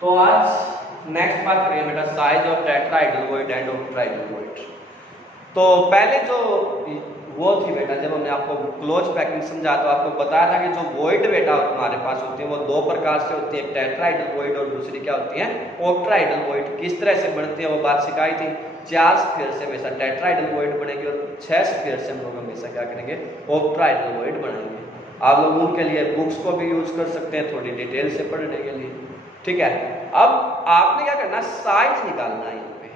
तो आज नेक्स्ट बात करेंगे बेटा size of tetrahedral and octahedral. तो पहले जो वो थी बेटा, जब हमने आपको क्लोज पैकिंग समझा तो आपको बताया था कि जो वॉइड बेटा हमारे पास होती है वो दो प्रकार से होती है, एक टेट्राहेड्रल वॉइड और दूसरी क्या होती है ऑक्टाहेड्रल वॉइड। किस तरह से बनती है वो बात सिखाई थी। 4 स्फीयर से हमेशा टेट्राहेड्रल वॉइड बनेगी और 6 स्फीयर से हम लोग हमेशा क्या करेंगे ऑक्टाहेड्रल वॉइड बनाएंगे। आप लोग उनके लिए बुक्स को भी यूज कर सकते हैं थोड़ी डिटेल से पढ़ने के लिए, ठीक है। अब आपने क्या करना, साइज निकालना है यहाँ पे।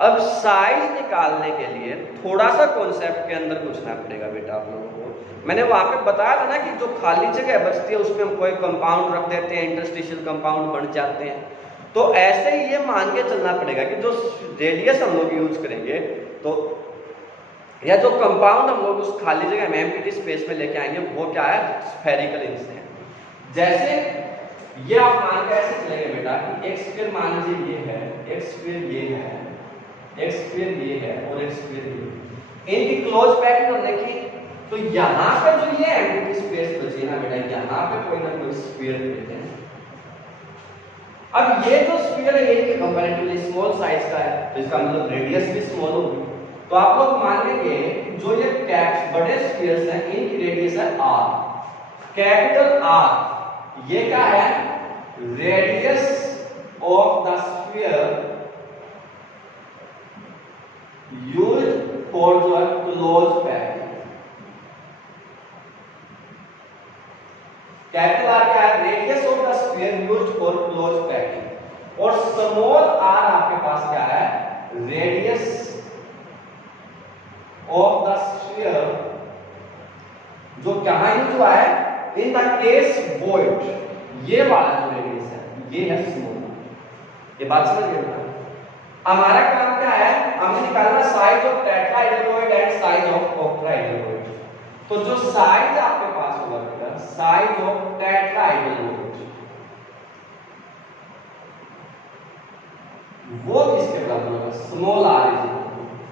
अब साइज निकालने के लिए थोड़ा सा कॉन्सेप्ट के अंदर घुसना पड़ेगा बेटा आप लोगों को। मैंने वहां पे बताया था ना कि जो खाली जगह बचती है उसमें हम कोई कंपाउंड रख देते हैं, इंटरस्टिशियल कंपाउंड बन जाते हैं। तो ऐसे ही ये मान के चलना पड़ेगा कि जो रेडियस हम लोग यूज करेंगे तो या जो कंपाउंड हम लोग उस खाली जगह में एम्प्टी स्पेस में लेके आएंगे वो क्या है, स्फेरिकल इंच है। जैसे ये आप मान के ऐसे चलेंगे बेटा कि एक स्फीयर मान लीजिए ये है, एक स्फीयर ये है, एक स्फीयर ये है और एक स्फीयर ये। इनकी क्लोज पैकिंग हमने की तो यहां पे जो ये एम्प्टी स्पेस बची ना बेटा, यहां पे कोई ना कोई स्फीयर देते हैं। अब ये जो स्फीयर है ये कंपैरेटिवली स्मॉल साइज का है तो इसका मतलब रेडियस भी स्मॉल होगी। तो आप लोग मान लेंगे जो ये कैप्स बड़े स्फीयर्स हैं इनकी रेडियस है r, कैपिटल R। ये क्या है, radius of the sphere used for जो क्लोज पैकिंग। कैपिटल R क्या है, radius of the sphere used for close packing. और स्मॉल r आपके पास क्या है, रेडियस ऑफ द स्फीयर जो कहां यूज हुआ है, इन द केस वॉइड। ये वाला जो रेडियस है ये है स्मॉल। ये बात समझ गए। हमारा काम क्या है, हमें निकालना size of tetrahedral and size of octahedral. तो जो साइज आपके पास होगा बेटा, साइज ऑफ टेट्राहेड्रल वो किसके बराबर होगा, स्मॉल r।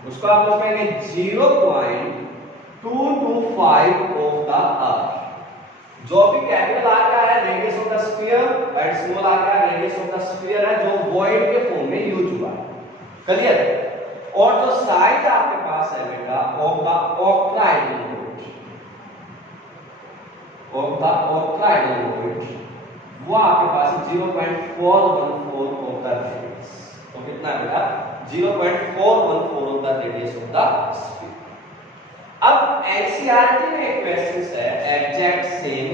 उसको आप लोग कहेंगे 0.225 ऑफ द r। जो भी कैपिटल R का है radius of the sphere and small r का रेडियस ऑफ द स्फीयर है जो वॉइड के फॉर्म में यूज हुआ है, क्लियर। और जो साइज आपके पास है बेटा ऑफ द ऑक्टाहेड्रल वो आपके पास 0.414 ऑफ द रेडियस। तो कितना है बेटा, 0.414 of the radius of the sphere. अब एनसीईआरटी में एक क्वेश्चन है एग्जैक्ट सेम,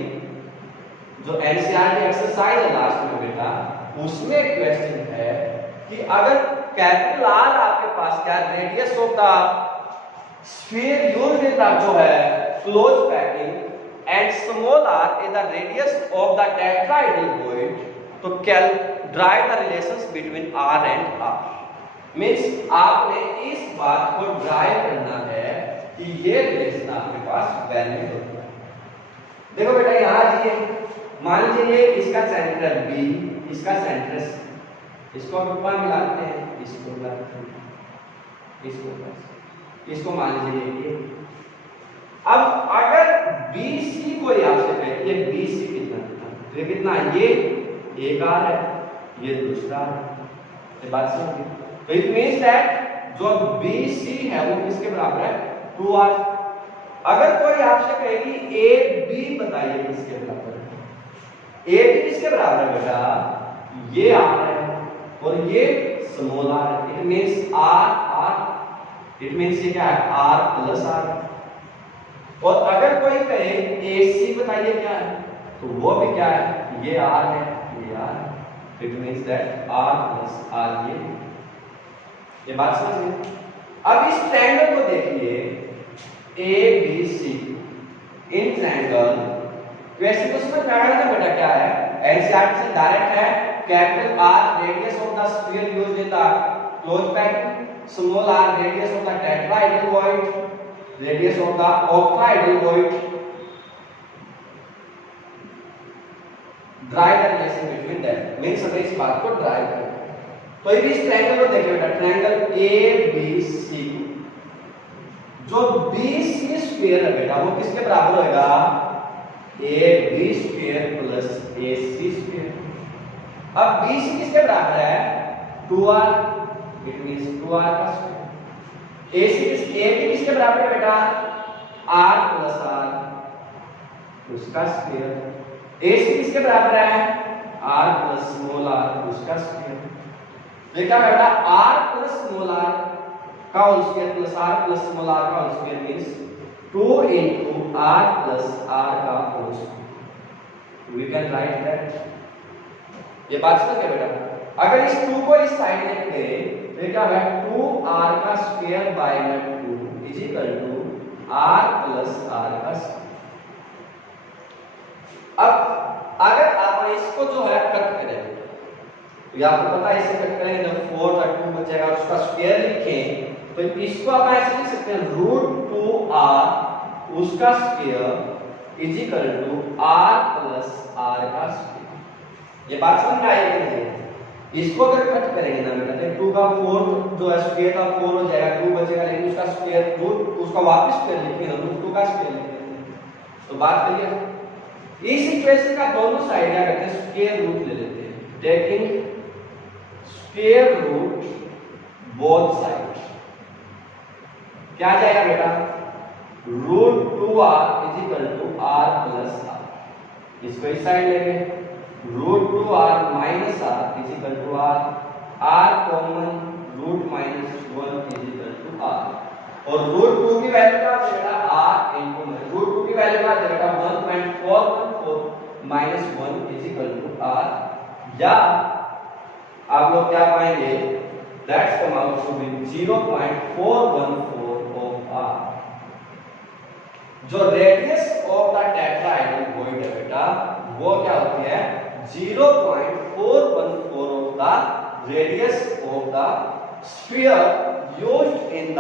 जो एनसीईआरटी एक्सरसाइज है लास्ट में बेटा, उसमें एक क्वेश्चन है कि अगर कैपिटल R आपके पास क्या radius of the sphere used in the जो है close packing and small r is the radius of the tetrahedral void, तो drive the relations between r and r। Means आपने इस बात को ड्राइव करना है कि ये रिलेशन आपके पास वैलिड होता है। देखो बेटा यहां ये मान लीजिए इसका सेंटर B, इसका सेंटर C, इसको हम ऊपर मिलाते हैं, इसको मिलाते हैं, इसको मान लीजिए ये। अब अगर BC कोई आपसे कहे ये BC कितना, ये कितना, ये एक r है, ये दूसरा है, ये बात समझ। तो इट मींस दैट जो BC है वो किसके बराबर है, 2r। अगर कोई आपसे कहेगी AB बताइए किसके बराबर है, AB किसके बराबर है बेटा, ये r है और ये स्मॉल r है। It means r, it means ये क्या है, r प्लस r। और अगर कोई कहे AC बताइए क्या है, तो वो भी क्या है, ये r है, ये r है। It means that r plus r ये बात समझिए। अब इस ट्रायंगल को देखिए ABC, इन ट्रायंगल क्वेश्चन को समझ में आ रहा है बेटा, क्या है एनसीईआरटी से डायरेक्ट है, capital R radius of the sphere used in the close packing, small r radius of the tetrahedral void, radius of the octahedral void, drive the relation between that. Means हमें इस बात को drive करना है। तो इस triangle को देखिए बेटा, ट्रायंगल ABC, जो BC स्फीयर है बेटा वो किसके बराबर होगा, AB sphere plus AC sphere. अब BC किसके बराबर है 2r, इट मींस 2r का स्क्वायर। AB किसके बराबर है बेटा r प्लस r, उसका स्क्वायर। AC किसके बराबर है r प्लस स्मॉल r, उसका स्क्वायर। देखा बेटा r प्लस स्मॉल r का whole square plus r plus small r का whole square means 2 into r plus r का whole square. We can write that. ये बात समझ गए बेटा। अगर इस 2 को इस साइड लिख दें तो क्या है 2r का square by 2 is equal to r plus r का स्क्वायर। अब अगर आप इसको जो है कट करें तो ये आपको पता है इसे कट करेंगे जब 4 का 2 बचेगा और उसका स्क्वायर लिखें तो इसको आप ऐसे लिख सकते हैं √2r उसका square is equal to r plus r का स्क्वायर। ये बात समझ में आई कि नहीं? इसको अगर कट करेंगे ना बेटा तो 2 का 4 जो है स्क्वायर का 4 हो जाएगा, 2 बचेगा लेकिन उसका स्क्वायर रूट उसका वापस स्क्वायर लिखेंगे ना √2 का स्क्वायर लिखेंगे। तो बात करिए इस इक्वेशन का दोनों साइड क्या करते हैं स्क्वायर रूट ले लेते हैं, taking square root both side. क्या आ जाएगा बेटा √2r is equal to r plus r। इसको इस साइड लेंगे √2r minus r is equal to r, r common root minus 1 is equal to r। और √2 की वैल्यू क्या होती है बेटा r इनटू √2 की वैल्यू क्या होती है बेटा 1.414 minus 1 is equal to r। या आप लोग क्या पाएंगे that's come out to be 0.414 of r। जो radius of the tetrahedral void है बेटा वो क्या होती है 0.414 of the radius of the sphere used in the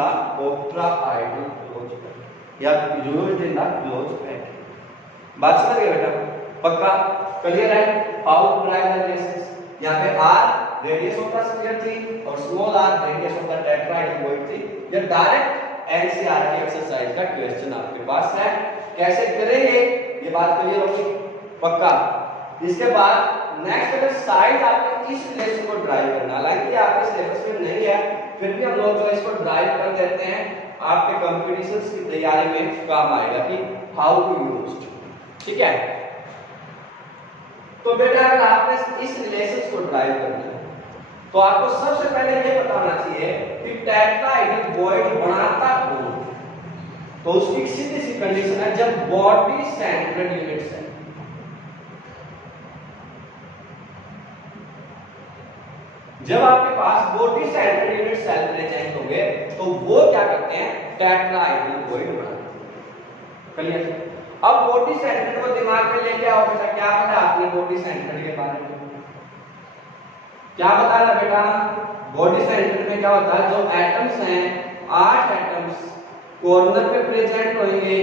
octahedral closed pattern या used in the closed pattern. बात समझ गए बेटा? पक्का क्लियर है? How to drive the radius. यहां पे r radius of the sphere थी और small r radius of the tetrahedral void थी। ये डायरेक्ट एनसीईआरटी एक्सरसाइज का क्वेश्चन आपके पास है, कैसे करेंगे ये बात क्लियर होगी पक्का। इसके बाद नेक्स्ट अगर साइड आपको इस रिलेशन को ड्राइव करना, हालांकि आपके सिलेबस में नहीं है फिर भी हम लोग जो इसको ड्राइव कर देते हैं आपके कॉम्पिटिशंस की तैयारी में काम आएगा कि हाउ टू यूज। ठीक है तो बेटा अगर आपने इस रिलेशंस को ड्राइव करना है तो आपको सबसे पहले ये बताना चाहिए कि टेट्राहेड्रल वॉइड बनाता कौन है। तो उसकी सीधी सी कंडीशन है जब बॉडी सेंट्रेड यूनिट्स है। जब आपके पास बॉडी सेंट्रेड यूनिट सेल प्रेजेंट होंगे तो वो क्या करते हैं टेट्राहेड्रल वॉइड बनाते हैं। क्लियर? अब बॉडी सेंट्रेड को दिमाग में लेके आओ बेटा, क्या पता आपने बॉडी सेंट्रेड के बारे में क्या बताया बेटा? बॉडी सेंट्रेड में क्या होता है जो एटम्स हैं 8 एटम्स कॉर्नर पे प्रेजेंट होंगे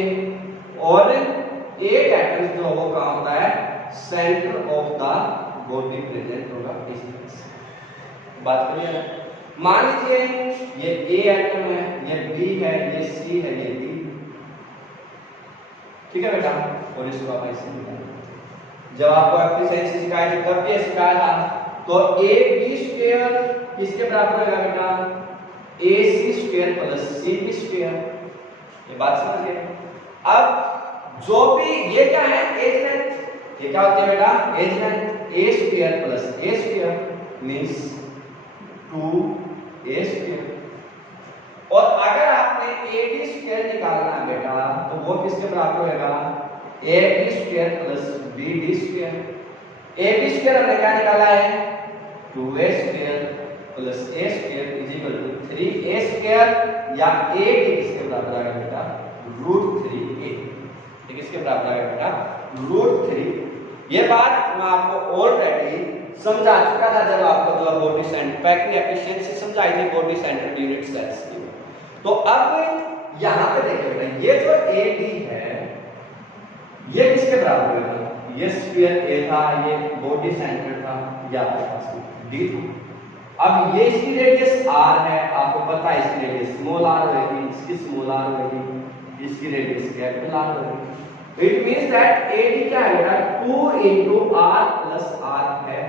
और एक एटम्स जो वो कहां होता है centre of the body present होगा। इस तरह से बात करिए। मान लीजिए ये ए एटम है, ये बी है, ये सी है, ये डी। ठीक है बेटा? और इसको आप ऐसे निकालें। जब आपको एफिशिएंसी सिखाई थी तब ये सिखाया था तो ए बी स्क्वायर किसके बराबर होगा बेटा A C square plus C B square. ये बात समझिए। अब जो भी ये क्या है एज लेंथ, ये क्या होती है बेटा एज लेंथ ए स्क्वायर प्लस ए स्क्वायर मींस 2a स्क्वायर। और अगर आपने ad स्क्वायर निकालना है बेटा तो वो किसके बराबर होगा ab square plus bd square. ab square हमने क्या निकाला है 2a square plus a square is equal to 3a square या ad किसके बराबर आएगा बेटा √3a। ये किसके बराबर आएगा बेटा √3। ये बात मैं आपको ऑलरेडी समझा चुका था जब आपको जो बॉडी सेंटर पैकिंग एफिशिएंसी समझाई थी बॉडी सेंटर यूनिट सेल्स की। तो अब यहां पे देखिए बेटा ये जो AD है ये किसके बराबर है? ये स्फीयर A था, ये बॉडी सेंटर था, ये आपके पास D था। अब ये इसकी रेडियस r है, आपको पता है इसकी रेडियस स्मॉल r होगी, इसकी स्मॉल r होगी, इसकी रेडियस कैपिटल r होगी। इट मींस दैट AD क्या है बेटा 2 into r plus r है।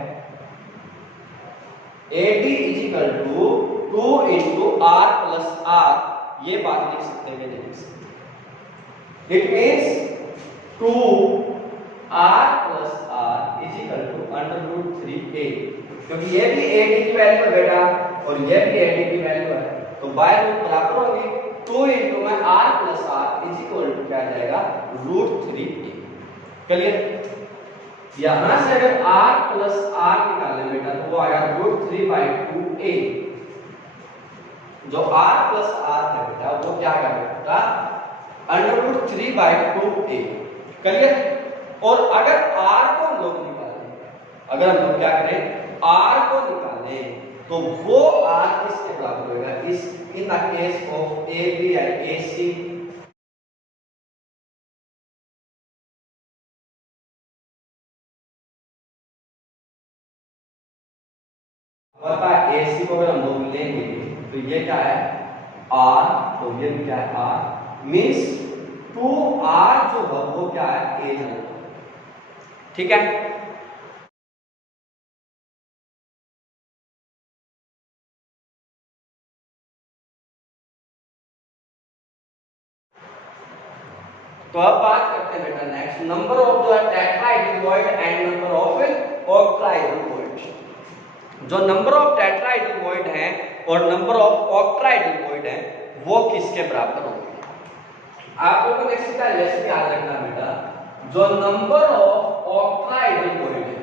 AD is equal to 2 into R plus R, ये बात लिख सकते हैं, लिख सकते हैं। It means 2R plus R is equal to √3A, क्योंकि ये भी AD की वैल्यू है बेटा और ये भी AD की वैल्यू है, तो बाय रूट बराबर होगी 2 इंटू में R plus R is equal to क्या आ जाएगा √3A। क्लियर? यहां से अगर R प्लस R निकालें बेटा तो वो आएगा √3/2A। जो R प्लस R है बेटा वो क्या आएगा बेटा √3/2A। क्लियर? और अगर R को हम लोग निकालें, अगर हम लोग क्या करें R को निकालें तो वो R किसके बराबर होगा, इस in the case of AB and AC, पता है AC को अगर हम लोग लेंगे तो ये क्या है R, तो ये भी क्या है R, मींस 2R जो है वो क्या है A है। ठीक है? तो अब बात करते हैं बेटा नेक्स्ट, नंबर ऑफ जो है tetrahedral and number of octahedral. जो नंबर ऑफ टेट्राहेड्रल है और नंबर ऑफ ऑक्टाहेड्रल है वो किसके बराबर होंगे? आप लोगों को नेक्स्ट का लेसन याद रखना बेटा, जो नंबर ऑफ ऑक्टाहेड्रल है,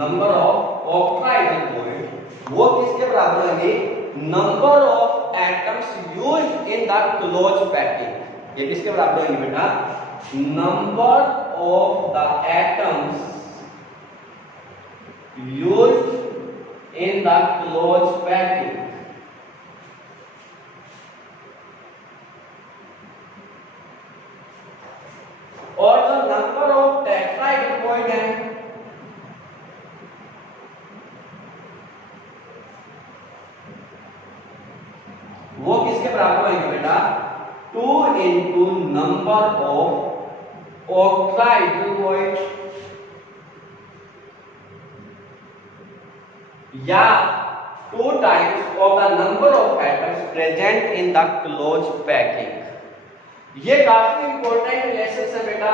नंबर ऑफ ऑक्टाहेड्रल वो किसके बराबर होंगे, number of atoms used in the close packing. ये किसके बराबर होंगे बेटा, number of the atoms used in the closed packing। और जो नंबर ऑफ टेट्राहेड्रल है वो किसके बराबर होंगे बेटा, 2 इंटू नंबर ऑफ ऑक्टाहेड्रल या 2 times of the number of atoms present in the closed packing। ये काफी इंपॉर्टेंट लेसन है बेटा,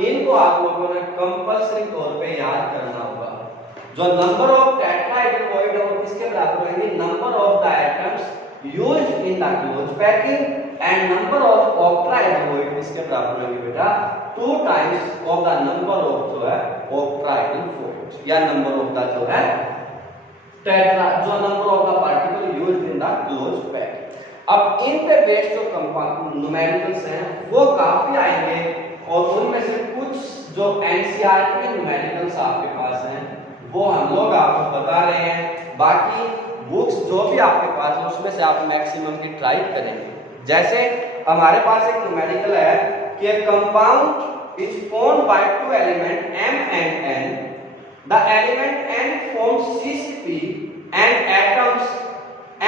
इनको आप लोगों ने कंपल्सरी तौर पे याद करना होगा। जो नंबर ऑफ टेट्राहेड्रल है वो किसके बराबर होंगे, number of the atoms used in the closed packing, and number of octahedral किसके बराबर होंगे बेटा, 2 times of the number of जो है ऑक्टाहेड्रल या नंबर ऑफ द जो है टेट्रा, जो number of the particle used in the closed packing. अब इन पे बेस्ड जो न्यूमेरिकल्स हैं वो काफी आएंगे और उनमें से कुछ जो एनसीईआरटी के न्यूमेरिकल्स आपके पास हैं वो हम लोग आपको बता रहे हैं। बाकी बुक्स जो भी आपके पास है उसमें से आप मैक्सिमम की ट्राई करेंगे। जैसे हमारे पास एक न्यूमेरिकल है कि compound is formed by 2 element M and N, the element N forms CCP and atoms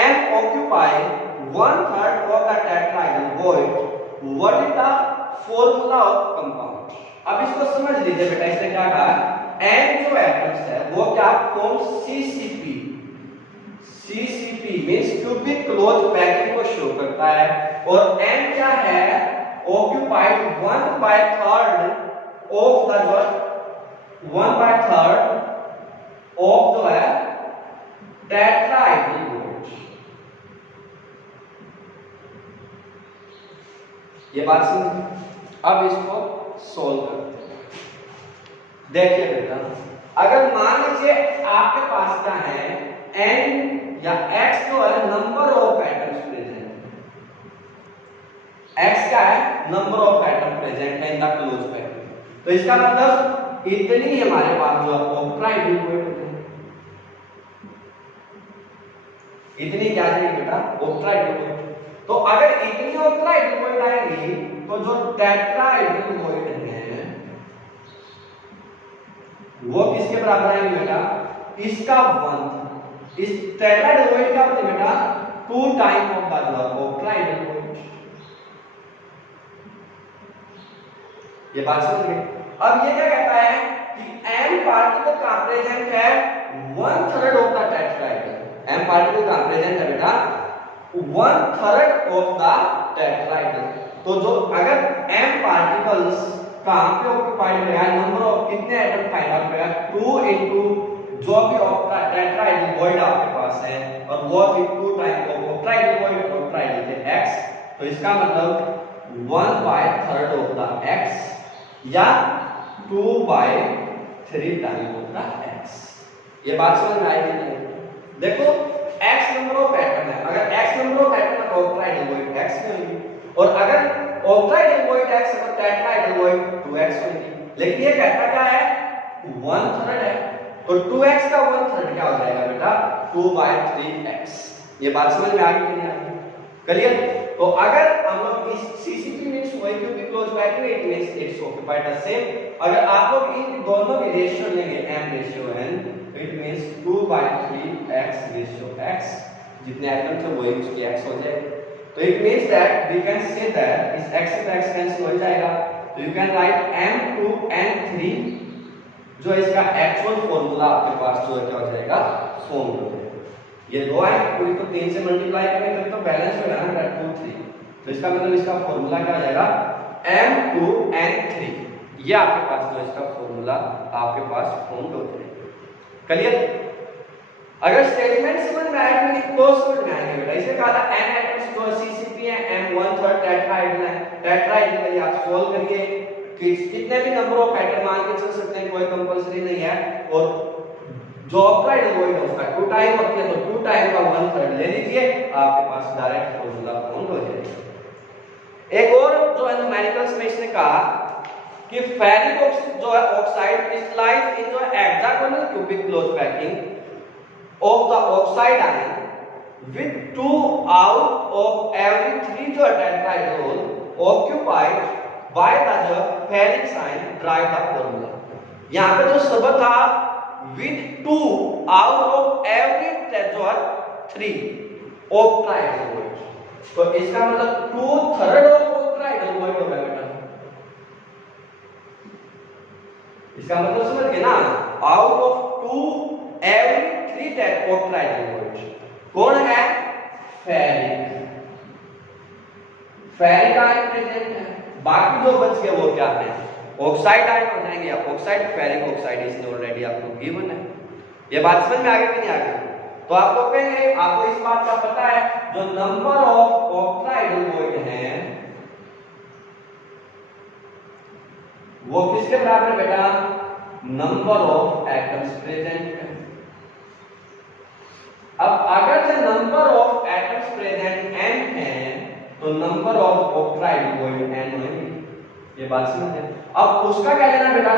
M occupy 1/3 of the tetrahedral void। What is the formula of compound? अब इसको समझ लीजिए बेटा, इसने क्या कहा, N जो एटम्स है वो क्या form CCP, CCP means cubic close packing को शो करता है, और M क्या है, occupied 1/3 of the 1/3 ऑफ जो है टेट्राहेड्रल वोल्ट। ये बात समझ। अब इसको सोल्व करते हैं। देखिए बेटा, अगर मान लीजिए आपके पास क्या है, n या x जो है number of atoms present, x क्या है, नंबर ऑफ एटम प्रेजेंट है इन द क्लोज पैकिंग, तो इसका मतलब इतनी हमारे पास जो ऑक्टाहेड्रल वोल्ट है, इतनी क्या है बेटा ऑक्टाहेड्रल वोल्ट। तो अगर इतनी ऑक्टाहेड्रल वोल्ट आएगी तो जो टेट्राहेड्रल वोल्ट है वो किसके बराबर आएंगे बेटा, इसका 1, इस टेट्राहेड्रल वोल्ट क्या होता है बेटा, 2 time of the octahedral volt. ये बात समझ गए। अब ये क्या कहता है कि m पार्ट पार्टिकल का प्रेजेंट है 1/3 of the tetrahedral. m particle का प्रेजेंट है बेटा 1/3 ऑफ द टेट्राहेड्रल। तो जो अगर m पार्टिकल्स कहां पे ऑक्यूपाइड है, नंबर ऑफ कितने एटम फाइंड आउट करेगा 2 इनटू जो भी टेट्राहेड्रल वॉइड आपके पास है और वो भी 2 time of octahedral void octahedral थे x, तो इसका मतलब 1/3 ऑफ द x या 2/3 टाइम ऑफ द x। ये बात समझ में आई कि नहीं? देखो x नंबर ऑफ एटम है, अगर x नंबर ऑफ एटम है तो ऑक्टाहेड्रल वॉइड x में होगी, और अगर ऑक्टाहेड्रल वॉइड x है तो टेट्राहेड्रल वॉइड 2x होगी। लेकिन ये कहता क्या है 1/3 है, तो 2x का 1/3 क्या हो जाएगा बेटा 2/3x। ये बात समझ में आ गई कि नहीं आ गई? क्लियर? तो अगर हम लोग इस CCP means y cube close bracket में it means it's occupied the same. अगर आप लोग इन दोनों की रेशियो लेंगे m ratio n, it means 2/3x ratio x, जितने एटम थे वही उसकी x हो जाएगा। तो it means that we can say that इस x से x कैंसिल हो जाएगा, तो यू कैन राइट m2n3 जो इसका एक्चुअल फार्मूला आपके पास जो क्या हो जाएगा फॉर्म हो जाएगा। ये दो है पूरी को 3 से मल्टीप्लाई करेंगे तो बैलेंस हो जाएगा ना 2 3, तो इसका मतलब इसका फार्मूला क्या हो जाएगा m2n3। ये आपके पास जो इसका फार्मूला आपके पास फॉर्म हो जाएगा। क्लियर? अगर स्टेटमेंट समझ में आए तो समझ में आएंगे बेटा। इसे कहा था n एटम्स जो CCP है, m 1/3 टेट्राहेड्रल है, टेट्राहेड्रल के लिए आप सोल्व करिए कि कितने भी नंबर ऑफ एटम मान के चल सकते हैं, कोई कंपलसरी नहीं है, और जो ऑक्टाहेड्रल वॉइड है उसका 2 टाइम होती है, तो 2 टाइम का 1/3 ले लीजिए, आपके पास डायरेक्ट फार्मूला फॉर्म हो जाएगा। एक और जो है न्यूमेरिकल्स में इसने कहा कि फेरिक ऑक्साइड जो है oxide crystallize in the hexagonal cubic close packing of the oxide ion with 2 out of every 3 जो tetrahedral occupied by the ferric sign drive the formula। यहाँ पे जो शब्द था with 2 out of every जो 3 octahedral void, तो इसका मतलब 2/3 of octahedral वॉइड होगा बेटा। इसका मतलब समझ गए ना, out of 2 every 3 octahedral void कौन है फेरिक, फेरिक आयन प्रेजेंट है। बाकी जो बच गए वो क्या है ऑक्साइड आयन हो जाएंगे, ऑक्साइड फेरिक ऑक्साइड इसने ऑलरेडी आपको गिवन है। ये बात समझ में आ गई कि नहीं आ गई? तो आप लोग कहेंगे आपको इस बात का पता है जो नंबर ऑफ ऑक्टाहेड्रल वॉइड है वो किसके बराबर है बेटा, नंबर ऑफ एटम्स प्रेजेंट है। अब अगर जो number of atoms present n है तो number of octahedral void n होंगे। ये बात समझे? अब उसका क्या लेना बेटा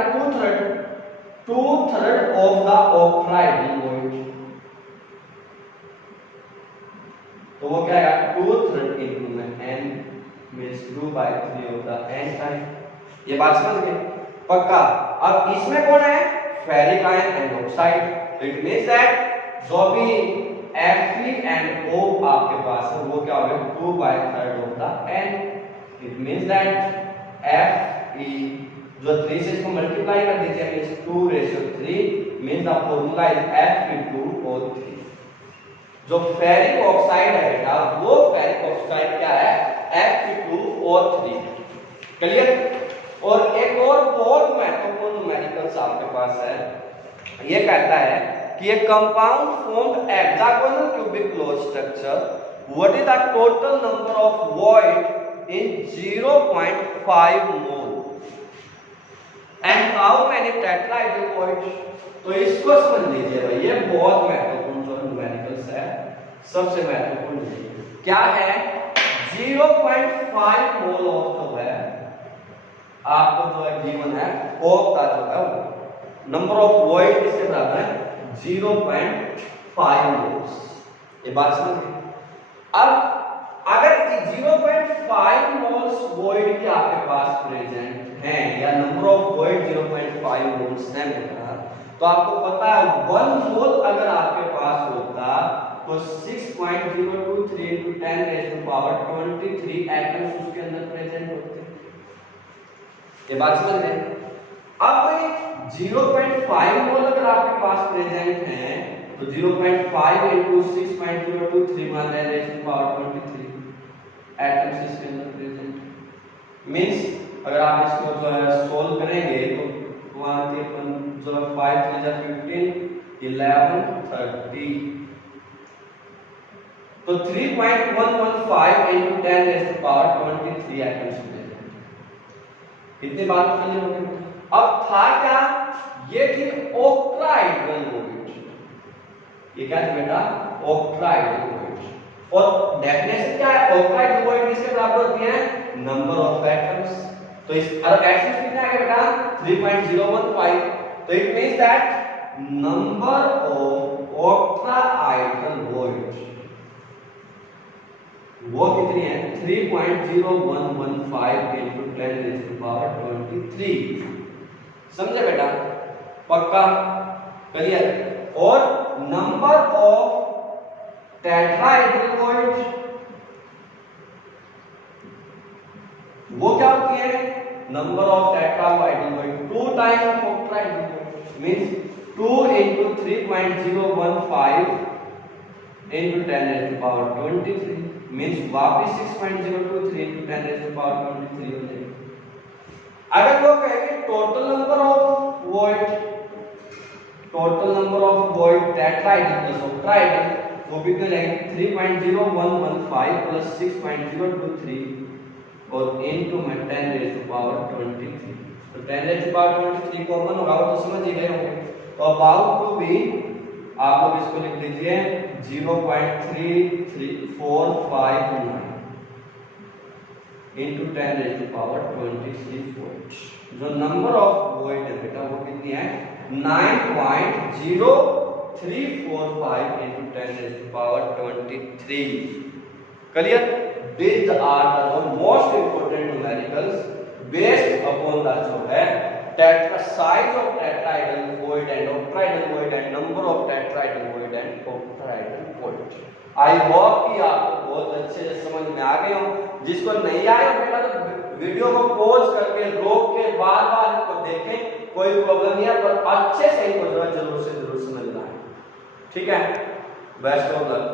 2/3 ऑफ द ऑक्टाहेड्रल वॉइड, तो वो क्या आएगा 2/3 into n means 2/3 of the n time. ये बात समझ गए पक्का? अब इसमें कौन है ferric ion and oxide, it means that जो भी Fe and O आपके पास है वो क्या होगा 2/3 of the n। It means that Fe जो 3 से इसको मल्टीप्लाई कर दीजिए means 2/3 means the formula is Fe2O3। जो फेरिक ऑक्साइड है बेटा वो फेरिक ऑक्साइड क्या है Fe2O3। क्लियर? और एक और बहुत महत्वपूर्ण न्यूमेरिकल्स आपके पास है, ये कहता है कि a compound formed hexagonal cubic closed structure, what is the total number of void in 0.5 mole and how many tetrahedral voids? तो इसको समझ लीजिए भाई, ये बहुत महत्वपूर्ण जो न्यूमेरिकल्स है, सबसे महत्वपूर्ण क्या है 0.5 मोल ऑफ जो है आपको जो है गिवन है ऑफ का जो है नंबर ऑफ वॉइड इसके बराबर है 0.5 मोल्स। ये बात समझिए। अब अगर 0.5 मोल्स वॉइड के आपके पास प्रेजेंट हैं या नंबर ऑफ वॉइड 0.5 मोल्स हैं बेटा, तो आपको पता है 1 मोल अगर आपके पास होता तो 6.023 into 10 raised to power 23 atoms उसके अंदर प्रेजेंट होते। ये बात समझ रहे हैं? अब 0.5 मोल अगर आपके पास प्रेजेंट है तो 0.5 into 6.023 मान लें 10 पावर 23 एटम्स इसके अंदर प्रेजेंट। मींस अगर आप इसको जो है सोल्व करेंगे तो वहां से अपन जो 5 3 जा 15 11 30 तो 3.115 into 10 raised to power 23 atoms present. इतनी बात समझ में आई? अब था क्या, ये थी ऑक्टाहेड्रल वोइड। ये क्या थी बेटा, ऑक्टाहेड्रल वोइड। और डेफिनेशन क्या है, ऑक्टाहेड्रल वोइड किसके बराबर होती है, नंबर ऑफ एटम्स। तो इस एटम्स कितना है बेटा 3.015। तो it means that number of octahedral void वो कितनी है 3.0115 into 10 raised to power 23। समझे बेटा, पक्का, क्लियर। और नंबर ऑफ टेट्राहेड्रल वोइड वो क्या होती है, number of tetrahedral void 2 times of octahedral void means 2 into 3.015 into 10 raised to power 23 means वापस 6.023 into 10 raised to power 23 हो जाएगी। अगर वो कहेंगे total number of void tetrahedral plus octahedral वो भी कितना जाएंगे 3.0115 प्लस 6.023 और इनटू में 10 रेज़ टू पावर 23। तो 10 रेज़ टू पावर 23 कॉमन होगा तो समझ ही गए होंगे। तो अबाउट टू बी आप लोग इसको लिख लीजिए 0.33459 into 10 raised to power 23 volt. जो नंबर ऑफ वोल्ट है बेटा वो कितनी है 9.0345 into 10 raised to power 23। Clear? These are the most important numericals based upon the जो है size of tetrahedral void and octahedral void and number of tetrahedral void and octahedral void। I hope कि आपको बहुत अच्छे से समझ में आ गए हो। जिसको नहीं आया बेटा तो वीडियो को पॉज करके रोक के बार-बार इसको देखें, कोई प्रॉब्लम नहीं है, पर अच्छे से इनको जरूर से जरूर समझना है। ठीक है, बेस्ट ऑफ लक।